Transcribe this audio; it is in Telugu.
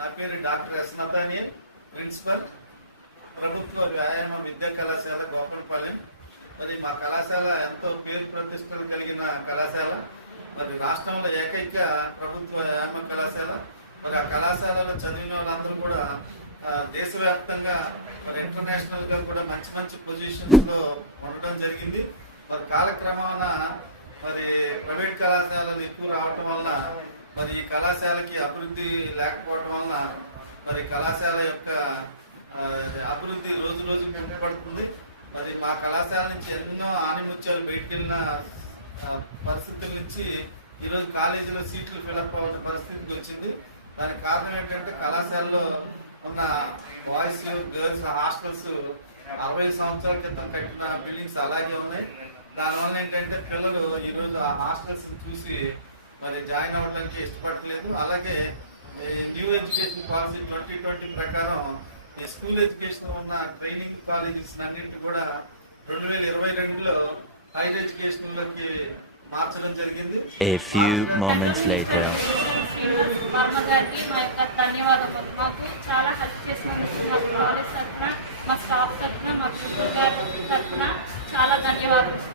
నా పేరు డాక్టర్ ఎస్ నతానియల్ ప్రిన్సిపల్ ప్రభుత్వ వ్యాయామ విద్యా కళాశాల గోపాలపాలెం మరి మా కళాశాల ఎంతో పేరు ప్రతిష్టలు కలిగిన కళాశాల. మరి రాష్ట్రంలో ఏకైక ప్రభుత్వ వ్యాయామ కళాశాల. మరి ఆ కళాశాలలో చదివిన వాళ్ళందరూ కూడా దేశవ్యాప్తంగా మరి ఇంటర్నేషనల్గా కూడా మంచి మంచి పొజిషన్స్లో ఉండటం ఉండడం జరిగింది. మరి కాలక్రమాన మరి ప్రైవేట్ కళాశాలలు ఎక్కువ రావటం వల్ల మరి ఈ కళాశాలకి అభివృద్ధి లేకపోవడం వల్ల మరి కళాశాల యొక్క అభివృద్ధి రోజు రోజు వెంటబడుతుంది మరి మా కళాశాల నుంచి ఎన్నో ఆనిముత్యాలు బయటికి వెళ్ళిన పరిస్థితుల నుంచి ఈరోజు కాలేజీలో సీట్లు ఫిలప్ అవ్వడం పరిస్థితికి వచ్చింది. దానికి కారణం ఏంటంటే కళాశాలలో ఉన్న బాయ్స్ గర్ల్స్ హాస్టల్స్ అరవై సంవత్సరాల క్రితం కట్టిన బిల్డింగ్స్ అలాగే ఉన్నాయి. దానివల్ల ఏంటంటే పిల్లలు ఈరోజు ఆ హాస్టల్స్ చూసి మరి జాయిన్ అవ్వడానికి ఇష్టపడట్లేదు. అలాగే new education policy twenty twenty ప్రకారం ఈ స్కూల్ ఎడ్యుకేషన్ ఉన్న ట్రైనింగ్ కాలేజెస్ అన్నింటి కూడా రెండు వేల ఇరవై రెండులో హైయర్ ఎడ్యుకేషన్లోకి మార్చడం జరిగింది. A few moments later. Varma గారికి మా యొక్క ధన్యవాదాలు